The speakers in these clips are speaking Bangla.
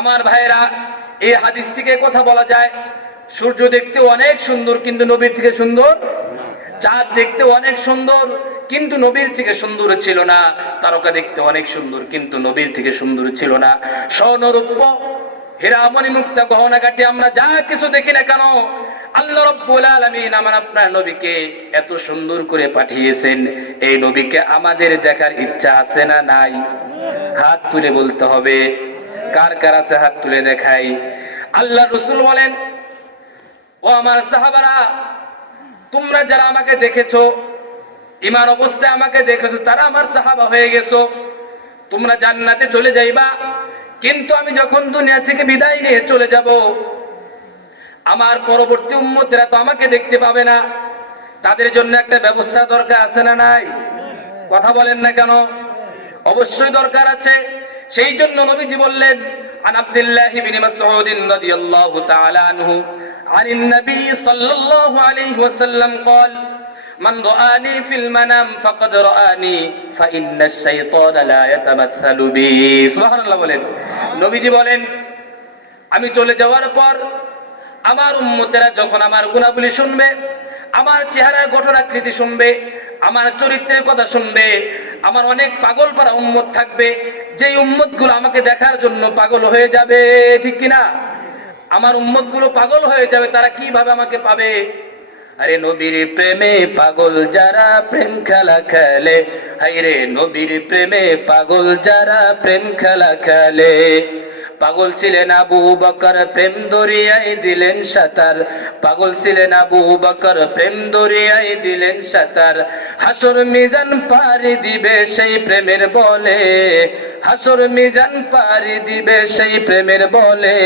আমার ভাইয়েরা, এই হাদিস থেকে কথা বলা যায়, সূর্য দেখতে অনেক সুন্দর, কিন্তু নবীর থেকে সুন্দর? চাঁদ দেখতে অনেক সুন্দর, কিন্তু নবীর থেকে সুন্দর ছিল না। তারকা দেখতে অনেক সুন্দর, কিন্তু নবীর থেকে সুন্দর ছিল না। স্বর্ণরূপ্য হীরামণি মুক্তা গহনা কাটি আমরা যা কিছু দেখি না কেন, আল্লাহ রব্বুল আলামিন আমার আপনার নবীকে এত সুন্দর করে পাঠিয়েছেন। এই নবীকে আমাদের দেখার ইচ্ছা আছে না নাই? হাত তুলে বলতে হবে। কার কার আছে হাত তুলে দেখাই? আল্লাহ রসুল বলেন, ও আমার সাহাবারা, তোমরা যারা আমাকে দেখেছ, ইমান অবস্থায় আমাকে দেখেছ, তারা আমার সাহাবা হয়ে গেছো। তোমরা জান্নাতে চলে যাইবা, কিন্তু আমি যখন দুনিয়া থেকে বিদায় নিয়ে চলে যাব, আমার পরবর্তী উম্মতেরা তো আমাকে দেখতে পাবে না। তাদের জন্য একটা ব্যবস্থা দরকার আছে না নাই? কথা বলেন না কেন? অবশ্যই দরকার আছে। সেই জন্য নবীজি বললেন عن عبد الله بن مسعود رضي الله تعالى عنه عن النبي صلى الله عليه وسلم قال من رآني في المنام فقد رآني فإن الشيطان لا يتمثل بي سبحان الله বলেন নবীজি বলেন আমি চলে যাওয়ার পর আমার উম্মতেরা যখন আমার গুণাবলী শুনবে আমার চেহারার গঠনাকৃতি শুনবে আমার চরিত্রের কথা শুনবে আমার অনেক পাগল পারা উম্মত থাকবে। যেই উম্মত আমাকে দেখার জন্য পাগল হয়ে যাবে, ঠিক কিনা? আমার উম্মত পাগল হয়ে যাবে, তারা কীভাবে আমাকে পাবে? আরে নবীর প্রেমে পাগল যারা প্রেম খেলা খেলে হাইরে নবীর প্রেমে পাগল যারা প্রেম খেলা খেলে। পাগল ছিলেন আবু বকর, প্রেম দরিয়ায় দিলেন সাতার। পাগল ছিলেন আবু বকর, প্রেম দরিয়ায় দিলেন সাতার। হাসর মিজান পারি দিবে সেই প্রেমের বলে। হাসর মিজান পারি দিবে সেই প্রেমের বলে।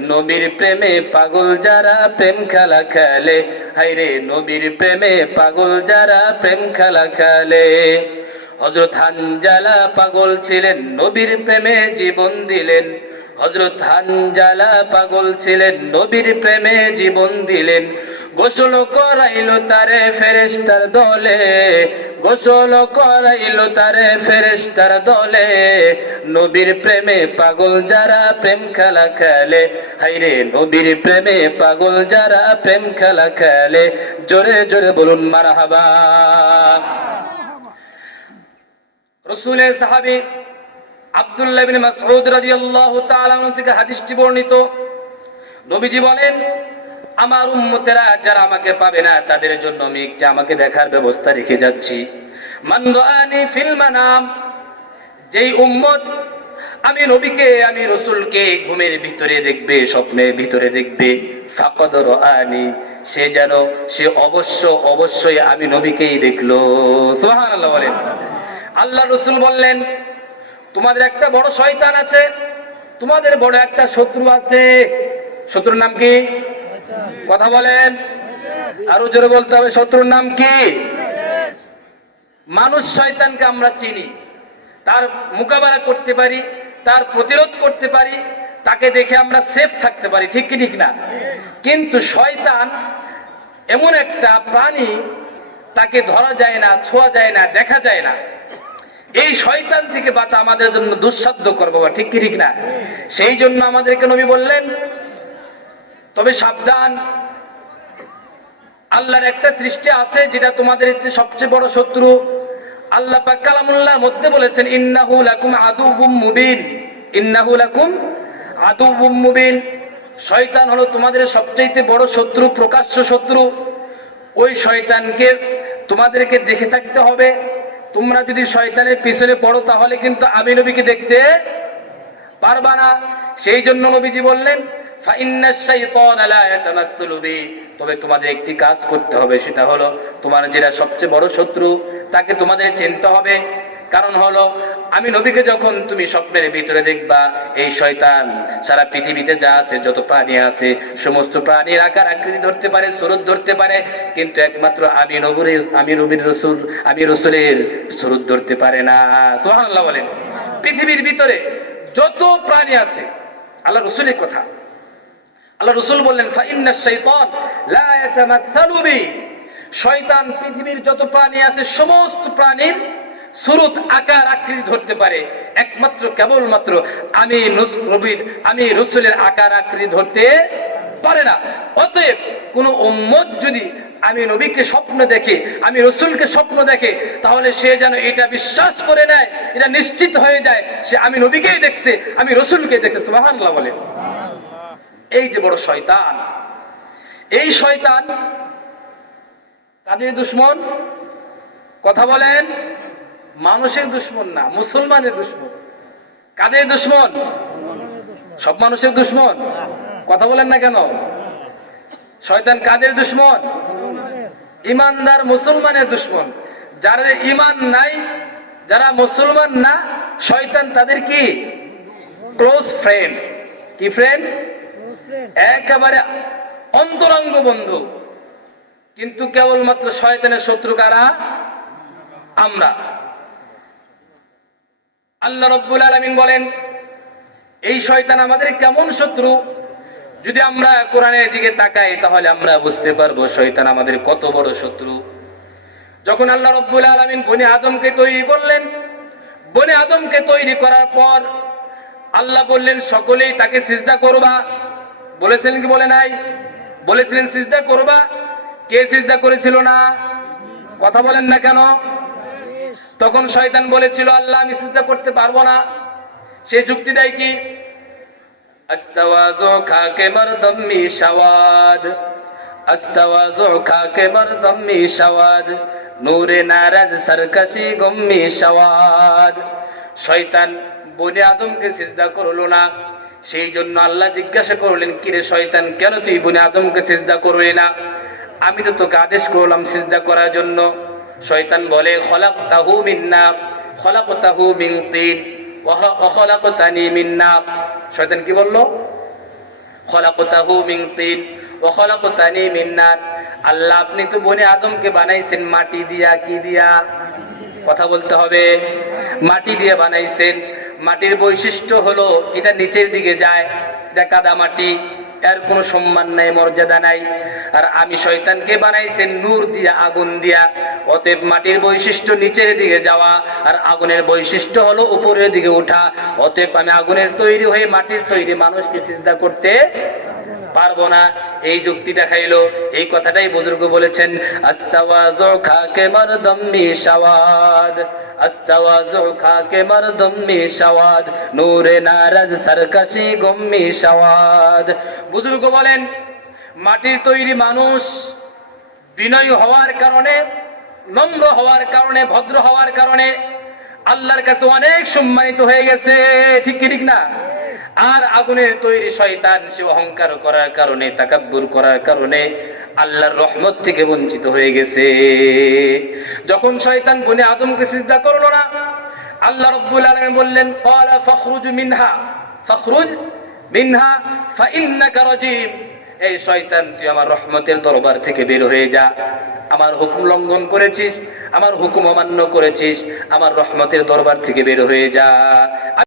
নবীর প্রেমে পাগল যারা প্রেম খেলা খেলে। হাইরে নবীর প্রেমে পাগল যারা প্রেম খেলা খেলে। হজরত হানজালা পাগল ছিলেন, নবীর প্রেমে জীবন দিলেন। হজরত হানজালা পাগল ছিলেন, নবীর প্রেমে জীবন দিলেন। গোসল করাইল তারে ফেরেস্তার দলে, গোসল করাইল তারে ফেরেস্তার দলে। নবীর প্রেমে পাগল যারা প্রেম খেলা খেলে, হাইরে নবীর প্রেমে পাগল যারা প্রেম খেলা খেলে। জোরে জোরে বলুন, মারহাবা। রসুলের সাহাবী থেকে বর্ণিত। নবীজি বলেন, আমার যারা আমাকে পাবে না, তাদের জন্য আমি আমাকে দেখার ব্যবস্থা রেখে যাচ্ছি। যেই আমি নবীকে, আমি রসুলকে ঘুমের ভিতরে দেখবে, স্বপ্নের ভিতরে দেখবে, ফাকাদ সে যেন, সে অবশ্য, অবশ্যই আমি নবীকেই দেখল। সুবহানাল্লাহ বলেন। আল্লাহ রসুল বললেন তোমাদের একটা বড় শয়তান আছে, তোমাদের বড় একটা শত্রু আছে। শত্রুর নাম কি? কথা বলেন। আরও জোরে বলতে হবে, শত্রুর নাম কি? মানুষ শয়তানকে আমরা চিনি। তার মোকাবেলা করতে পারি, তার প্রতিরোধ করতে পারি, তাকে দেখে আমরা সেফ থাকতে পারি, ঠিক কি, ঠিক না? কিন্তু শয়তান এমন একটা প্রাণী, তাকে ধরা যায় না, ছোঁয়া যায় না, দেখা যায় না। এই শয়তান থেকে বাঁচা আমাদের জন্য দুঃসাধ্য করব ঠিক কি, ঠিক না? সেই জন্য আমাদেরকে নবী বললেন, তবে সাবধান, আল্লাহর একটা সৃষ্টি আছে যেটা তোমাদের হচ্ছে সবচেয়ে বড় শত্রু। আল্লাহ পাক কালামুল্লাহর মধ্যে বলেছেন, ইন্নাহু লাকুম আদুউম মুবিন। ইন্নাহু লাকুম আদুউম মুবিন। শয়তান হলো তোমাদের সবচেয়ে বড় শত্রু, প্রকাশ্য শত্রু। ওই শয়তানকে তোমাদেরকে দেখে থাকতে হবে। তোমরা যদি শয়তানের পিছনে পড়ো, তাহলে কিন্তু আমি নবীকে দেখতে পারবা না। সেই জন্য নবীজি বললেন তবে তোমাদের একটি কাজ করতে হবে, সেটা হলো তোমার যেটা সবচেয়ে বড় শত্রু, তাকে তোমাদের চিনতে হবে। কারণ হলো আমি নবীকে যখন তুমি স্বপ্নের ভিতরে দেখবা, এই শয়তান সারা পৃথিবীতে যা আছে, যত প্রাণী আছে, সমস্ত প্রাণীর আকার আকৃতি ধরতে পারে স্বরূপ ধরতে পারে, কিন্তু একমাত্র আমি নবুরের আমি নবীর রসুল, আমি রসুলের স্বরূপ ধরতে পারে না। সোহানাল্লাহ বলেন। পৃথিবীর ভিতরে যত প্রাণী আছে, আল্লাহ রসুলের কথা। আল্লাহ রসুল বললেন, ফাইন্না শাইতান লা ইয়াতামাসসালু বি। শয়তান পৃথিবীর যত প্রাণী আছে, সমস্ত প্রাণীর সুরত আকার আকৃতি ধরতে পারে। একমাত্র, কেবলমাত্র আমি নবীর আমি রসুলের আকার আকৃতি ধরতে পারে না। অতএব কোন উম্মত যদি আমি নবীকে স্বপ্ন দেখে, আমি রসুলকে স্বপ্ন দেখে, তাহলে সে যেন এটা বিশ্বাস করে নেয়, এটা নিশ্চিত হয়ে যায়, সে আমি নবীকেই দেখছে, আমি রসুলকে দেখছে। সুবহানাল্লাহ বলে। এই যে বড় শয়তান। এই শয়তান কাদের দুশ্মন? কথা বলেন। মানুষের দুশ্মন না, মুসলমানের দুশ্মন। কাদের দুশ্মন? সব মানুষের দুশ্মন? কথা বলেন না কেন? শয়তান কাদের দুশ্মন? ইমানদার মুসলমানের দুশ্মন। যারা ইমান নাই, যারা মুসলমান না, শয়তান তাদের কি? ক্লোজ ফ্রেন্ড কি ফ্রেন্ড একেবারে অন্তরঙ্গ বন্ধু। কিন্তু কেবলমাত্র শয়তানের শত্রু কারা? আমরা। আল্লাহ রব্বুল আলমিন বলেন, এই শয়তান আমাদের কেমন শত্রু? যদি আমরা কোরআনের দিকে তাকাই, তাহলে আমরা বুঝতে পারব শয়তান আমাদের কত বড় শত্রু। যখন আল্লাহ রব্বুল আলমিন বনে আদমকে তৈরি করলেন, বনে আদমকে তৈরি করার পর আল্লাহ বললেন, সকলেই তাকে সিজদা করবা। বলেছিলেন কি বলে নাই? বলেছিলেন, সিজদা করবা? কে সিজদা করেছিল না? কথা বলেন না কেন? তখন শয়তান বলেছিল, আল্লাহ, আমি সিজদা করতে পারব না। সে যুক্তি দেয় কি? আস্তাওয়াজু খাকে মরদম মিশাওয়াদ আস্তাওয়াজু খাকে মরদম মিশাওয়াদ নূরে নারাজ সরকশি গম্মি শাওয়াদ। শয়তান বনে আদমকে সিজদা করল না। সেই জন্য আল্লাহ জিজ্ঞাসা করলেন কিরে শয়তান, কেন তুই বনে আদমকে সিজদা করলি না? আমি তো তোকে আদেশ করলাম সিজদা করার জন্য। শয়তান বলে খলাক তাহু মিন্না খলাক তাহু মিন তিন ওখলাকতানি মিন নার শয়তান কি বলল? খলাকতাহু মিন তিন, ওখলাকতানি মিন নার আল্লাহ, আপনি তো বনে আদমকে বানাইছেন, মাটি দিয়া কি দিয়া? কথা বলতে হবে। মাটি দিয়ে বানাইছেন। মাটির বৈশিষ্ট্য হলো, এটা নিচের দিকে যায় এটা কাদা মাটি। এর কোনো সম্মান নাই, মর্যাদা নাই। আর আমি শয়তানকে বানাইছেন নূর দিয়া, আগুন দিয়া। অতএব মাটির বৈশিষ্ট্য নিচের দিকে যাওয়া আর আগুনের বৈশিষ্ট্য হলো উপরের দিকে ওঠা অতএব আমি আগুনের তৈরি হয়ে মাটির তৈরি মানুষকে চিন্তা করতে পারব না। এই যুক্তি দেখাইলো। এই কথাটাই বুজুর্গ বলেছেন নারাজ সরকশি গম্মি বুজুর্গ বলেন, মাটির তৈরি মানুষ বিনয়ী হওয়ার কারণে, নম্র হওয়ার কারণে, ভদ্র হওয়ার কারণে আল্লাহর কাছে অনেক সম্মানিত হয়ে গেছে। ঠিক কি, ঠিক না? আর আগুনের তৈরি শয়তান, সে অহংকার করার কারণে, তাকাব্বুর করার কারণে আল্লাহর রহমত থেকে বঞ্চিত হয়ে গেছে। যখন শয়তান বনে আদমকে সিজদা করল না, আল্লাহ রব্বুল আলামিন বললেন, ক্বালা ফখরুজ মিনহা। ফখরুজ মিনহা? ফাইন্নাকা রাজিম এই শয়তান, তুই আমার রহমতের দরবার থেকে বের হয়ে যা। আমার হুকুম লঙ্ঘন করেছিস, আমার হুকুম অমান্য করেছিস, আমার রহমতের দরবার থেকে বের হয়ে যা।